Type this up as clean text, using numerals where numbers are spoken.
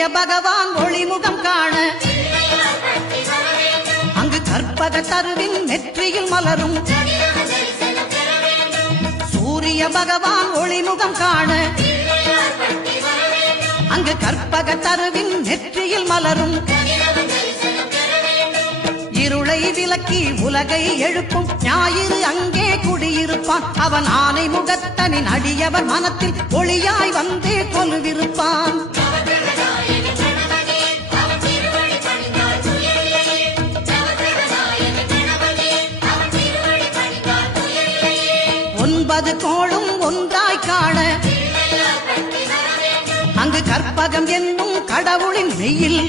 சூரிய பகவான் ஒளிமுகம் காண அங்கு கற்பக தருவின் நெற்றியில் மலரும் சூரிய பகவான் ஒளிமுகம் காண அங்கு கற்பக தருவின் நெற்றியில் மலரும் இருளை விலக்கி உலகை எழுப்பும் ஞாயிறு அங்கே குடியிருப்பான் அவன் ஆனை முகத்தனின் அடியவர் மனத்தில் ஒளியாய் வந்தே கொலுவிருப்பான் ஒன்பது கோளும் ஒன்றாய் காண அங்கு கற்பகம் என்னும் கடவுளின் மெய்யில்